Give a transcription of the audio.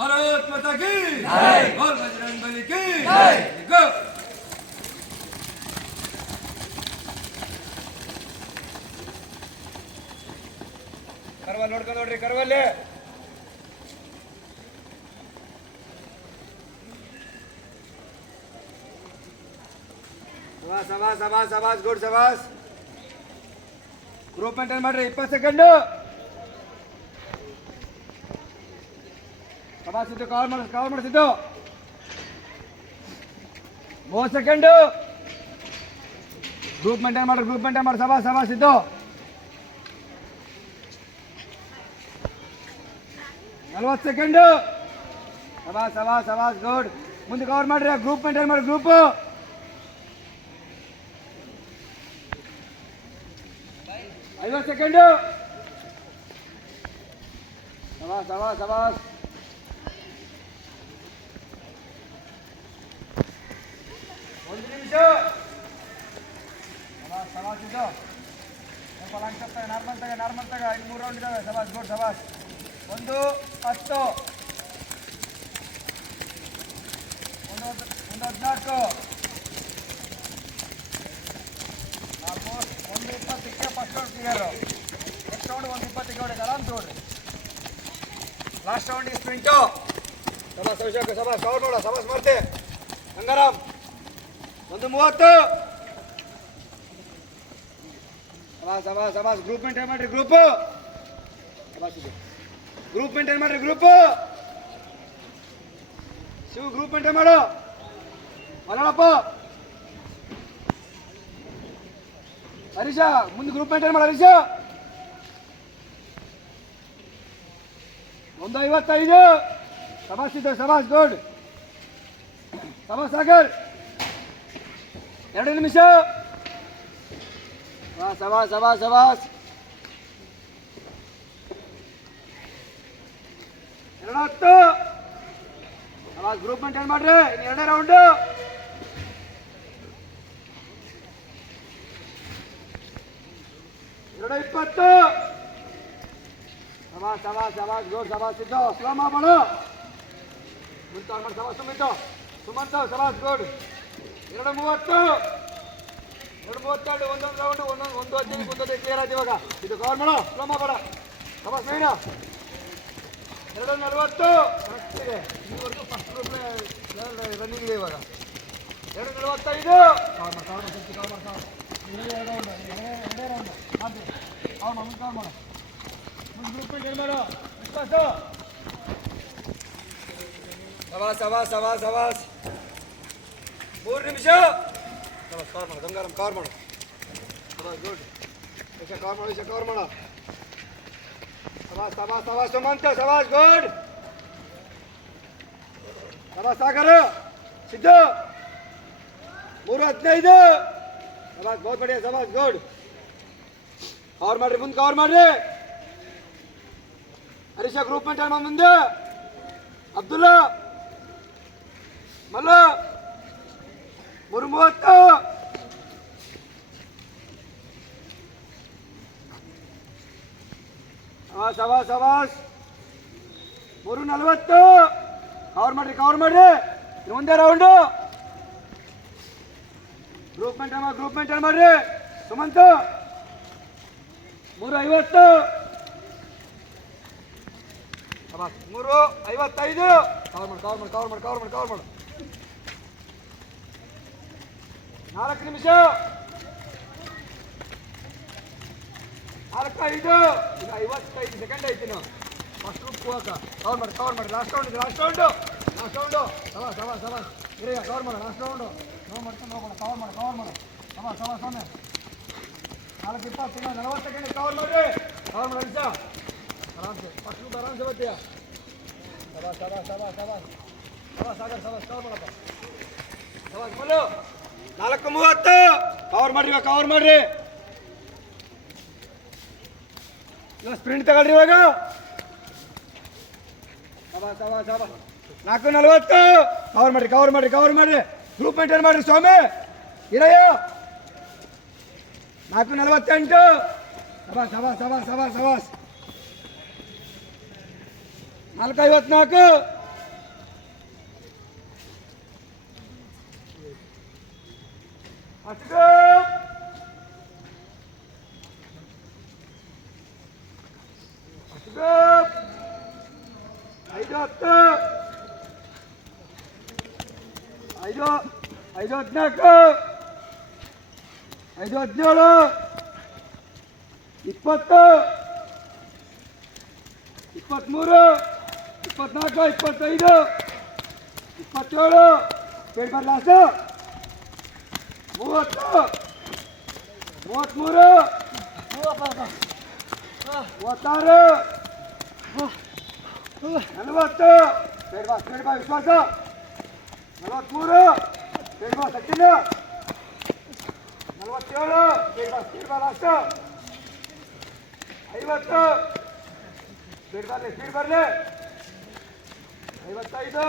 भारत माता की बोल बजरंग बली की गो ಕರ್ವಲ್ ನೋಡ್ಕೊಂಡು ನೋಡ್ರಿ ಕರ್ವಲ್ಲಿ ಸವಾಸ್ ಸವಾಸ್ ಸವಾಸ್ ಸವಾಸ್ ಗುಡ್ ಸವಾಸ್ ಗ್ರೂಪ್ ಮೇಂಟೈನ್ ಮಾಡ್ರಿ ಇಪ್ಪತ್ತು ಸೆಕೆಂಡು ಸಭಾಸಿದ್ದು ಕಾಲ್ ಮಾಡಿ ಕಾಲ್ ಮಾಡಿಸಿದ್ದು ಮೂವತ್ತು ಸೆಕೆಂಡು ಗ್ರೂಪ್ ಮೇಂಟೈನ್ ಮಾಡ್ರಿ ಗ್ರೂಪ್ ಮೇಂಟೈನ್ ಮಾಡಿ ಸಭಾ ಸಿದ್ದು. ನಲ್ವತ್ತು ಸೆಕೆಂಡು ಸಭಾ ಸಭಾ ಸಭಾ ಗುಡ್ ಮುಂದೆ ಕವರ್ ಮಾಡ್ರಿ ಗ್ರೂಪ್ ಮೇಂಟೈನ್ ಮಾಡಿ ಗ್ರೂಪು ಐವತ್ತು ಸೆಕೆಂಡು ಸಭಾ ಸಭಾ ಸವಾಸ್ ಒಂದು ನಿಮಿಷ ಇದು. ಸ್ವಲ್ಪ ಲಾಂಗ್ ನಾರ್ಮಲ್ ತಗ ನಾರ್ಮಲ್ ತಗ. ಐದು ಮೂರು ರೌಂಡ್ ಇದಾವೆ. ಗೋಡ್ ಗುಡ್ ಒಂದು, ಹತ್ತು. ಒಂದು ಒಂದು ಹದಿನಾಲ್ಕು. ಆಲ್ಮೋಸ್ಟ್ ಒಂದು ಇಪ್ಪತ್ತಕ್ಕೆ first round clear next round ಒಂದು ಇಪ್ಪತ್ತಕ್ಕೆ ಹೊಡೆದು ಆರಾಮ್ ಲಾಸ್ಟ್ ರೌಂಡಿಗೆ ಸ್ಪ್ರಿಂಟು ಸಭಾ ಸಭಾ ಸಬಾಸ್ ಕವರ್ ನೋಡ ಸಭಾಸ್ ಮಾಡ್ತೆ. ಗಂಗಾರಾಮ್. ಒಂದು ಮೂವತ್ತು. ಸಬಾಸ್ ಸಬಾಸ್ ಸಬಾಸ್ ಗ್ರೂಪ್ ಮೇಂಟೈನ್ ಮಾಡ್ರಿ, ಗ್ರೂಪ್. ಸಬಾಸ್ ಗ್ರೂಪ್ ಮೇಂಟೈನ್ ಮಾಡ್ರಿ, ಗ್ರೂಪ್. ಶಿವ, ಗ್ರೂಪ್ ಮೇಂಟೈನ್ ಮಾಡು. ಮಲಳಪ್ಪ. ಹರೀಶ, ಮುಂದೆ ಗ್ರೂಪ್ ಮೇಂಟೈನ್ ಮಾಡು, ಹರೀಶ. ಒಂದು ಐವತ್ತೈದು. ಸಭಾಸ್ ಇದೆ, ಸಭಾಸ್ ಗುಡ್ ಸಭಾಸ್ ಸಾಗರ್. ಎರಡು ನಿಮಿಷ. ಸಭಾಸ್ ಸಭಾಸ್ ಸಭಾಸ್ ಎರಡು ಹತ್ತು ಸಭಾಸ್ ಗ್ರೂಪ್ ಮೇಂಟೈನ್ ಮಾಡ್ರಿ, ಇನ್ನು ಎರಡನೇ ರೌಂಡು ಎರಡು ಇಪ್ಪತ್ತು. ಸಭಾಸ್ ಸಭಾಸ್ ಸಭಾಸ್ ಜೋರ್ ಸಭಾಸ್ ಇದ್ದು ಸ್ಲೋ ಮಾಡು ಮುಂತ ಮಾಡಿ ಸಭಾಸ್ ಸುಮಿತ್ತು ಸುಮಂತ, ಸಭಾಸ್ ಗೋಡ್ ಎರಡು ಮೂವತ್ತು. ಎರಡು ಮೂವತ್ತೆರಡು ಒಂದೊಂದು ಒಂದೊಂದು ಒಂದು ಹದಿನೈದು ಕ್ಲಿಯರ್ ಆಯ್ತು ಇದು ಕವರ್ ಮಾಡೋ. ಸ್ಲೋ ಮಾಡಬೇಡ ಸಭಾಸ್ ಮೇಡ ಎರಡು ನಲವತ್ತು. ಇದೆ. ಇದುವರೆಗೂ ಫಸ್ಟ್ ರನ್ನಿಂಗ್ ಇದೆ ಇವಾಗ. ಎರಡು ನಲವತ್ತೈದು. ಕವರ್ ಮಾಡಿ ಸವಾಸ್ ಸವಾಸ್ ಸವಾಸ್. ಮೂರು ನಿಮಿಷ. ಕವರ್ ಮಾಡು ಕವರ್ ಮಾಡು. ಗುಡ್ ವಿಷ ಕವರ್ ಮಾಡು ವಿಷ ಕವರ್ ಮಾಡು. ಸವಾಸ್ ಸವಾಸ್ ಸವಾಸ್ ಸುಮಂತ ಸವಾಸ್ ಗುಡ್ ಸವಾಸ್ ಸಾಗರ, ಸಿದ್ದು. ಮೂರು ಹದಿನೈದು. ಸವಾಸ್ ಬಹುತ್ ಬಡಿಯ ಗುಡ್ ಕವರ್ ಮಾಡ್ರಿ, ಮುಂದೆ ಕವರ್ ಮಾಡ್ರಿ. ಹರೀಶ ಗ್ರೂಪ್ ಮೇಂಟೈನ್ ಮುಂದೆ. ಅಬ್ದುಲ್ಲಾ ಮಲ್ಲ. ಮೂರು ಮೂವತ್ತು. ಸವಾಸ್ ಸವಾಸ್ ಸವಾಸ್ ಮೂರು ನಲವತ್ತು. ಕವರ್ ಮಾಡ್ರಿ ಕವರ್ ಮಾಡ್ರಿ. ಒಂದೇ ರೌಂಡು ಗ್ರೂಪ್ ಮೇಂಟೈನ್ ಮಾಡಿ ಗ್ರೂಪ್ ಮೇಂಟೈನ್ ಮಾಡ್ರಿ. ಸುಮಂತ್. ಮೂರು ಐವತ್ತು. ಮೂರು ಐವತ್ತೈದು. ಕವರ್ ಮಾಡಿ ಕವರ್ ಮಾಡಿ ಕವರ್ ಮಾಡಿ ಕವರ್ ಮಾಡಿ ಕವರ್ ಮಾಡು. ನಾಲ್ಕು ನಿಮಿಷ. ನಾಲ್ಕು ಐದು ಈಗ ಐವತ್ತೈದು ಸೆಕೆಂಡ್ ಐತಿ ನಾವು ಫಸ್ಟ್ ರೂಪ್ ಹೋಗಕ ಕವರ್ ಮಾಡಿ ಕವರ್ ಮಾಡಿ. Last round last round last round ಸವಾ ಸವಾ ಸವಾ ಇರೀಗ ಕವರ್ ಮಾಡಿ ಲಾಸ್ಟ್ ರೌಂಡು ಕವರ್ ಮಾಡ್ಕೊಂಡು ಹೋಗೋಣ ಕವರ್ ಮಾಡಿ ಕವರ್ ಮಾಡಿ. ಸವಾ ಸವಾ ಸೊನ್ನೆ. ನಾಲ್ಕು ಇಪ್ಪತ್ತು ಇಲ್ಲ ನಲವತ್ತು ಸೆಕೆಂಡ್ ಕವರ್ ಮಾಡಿ ಕವರ್ ಮಾಡಿ ಅನ್ಸ ಆರಾಮ್ಸೆ. ಫಸ್ಟ್ ರೂಪ್ ಆರಾಮ್ಸೆ ಬರ್ತೀಯ? ಸವಾ ಸವಾ ಸವಾ ಸವಾ ಸವಾ ಸಾಗರ್ ಸವಾ ಕವರ್ ಮಾಡಪ್ಪ ಸವಾ ನಾಲ್ಕು ಮೂವತ್ತು. ಕವರ್ ಮಾಡ್ರಿ ಕವರ್ ಮಾಡ್ರಿ. ಇವಾಗ ಸ್ಪ್ರಿಂಟ್ ತಗೊಳ್ರಿ ಇವಾಗ. ನಾಲ್ಕು, ನಲ್ವತ್ತು. ಕವರ್ ಮಾಡ್ರಿ ಕವರ್ ಮಾಡ್ರಿ ಕವರ್ ಮಾಡ್ರಿ. ಗ್ರೂಪ್ ಮೇಂಟೈನ್ ಮಾಡ್ರಿ ಸ್ವಾಮಿ. ಇರಯ್ಯ ನಾಲ್ಕು, ನಲವತ್ತೆಂಟು. ಸಬಾಸ್ ಸಬಾಸ್ ಸಬಾಸ್ ಸಬಾಸ್ ಸಬಾಸ್ ನಾಲ್ಕು, ಐವತ್ನಾಲ್ಕು. ಅಷ್ಟು. ಐದು ಹತ್ತು ಐದು ಐದು ಹದಿನಾಲ್ಕು ಐದು ಹದಿನೇಳು ಇಪ್ಪತ್ತು ಇಪ್ಪತ್ತ್ಮೂರು ಇಪ್ಪತ್ನಾಲ್ಕು ಇಪ್ಪತ್ತೈದು ಇಪ್ಪತ್ತೇಳು ಬೇಡ ಲಾಸ್ಟ್ ಮೂವತ್ತು ಮೂವತ್ತ್ಮೂರು ಮೂವತ್ತಾರು ನಲವತ್ತು ಬೇಡ ಬಾ ಬೇಡ ಬಾ ವಿಶ್ವಾಸ ನಲವತ್ತ್ಮೂರು ಬೇಡ ಬಾ ಸಚಿನ್ ನಲವತ್ತೇಳು ಬೇಡ ಬಾ ಬೇಡ ಬಾ ಲಾಸ್ಟ್ ಐವತ್ತು ಬೇಡ ಬರಲಿ ಸ್ಪೀಡ್ ಬರಲಿ ಐವತ್ತೈದು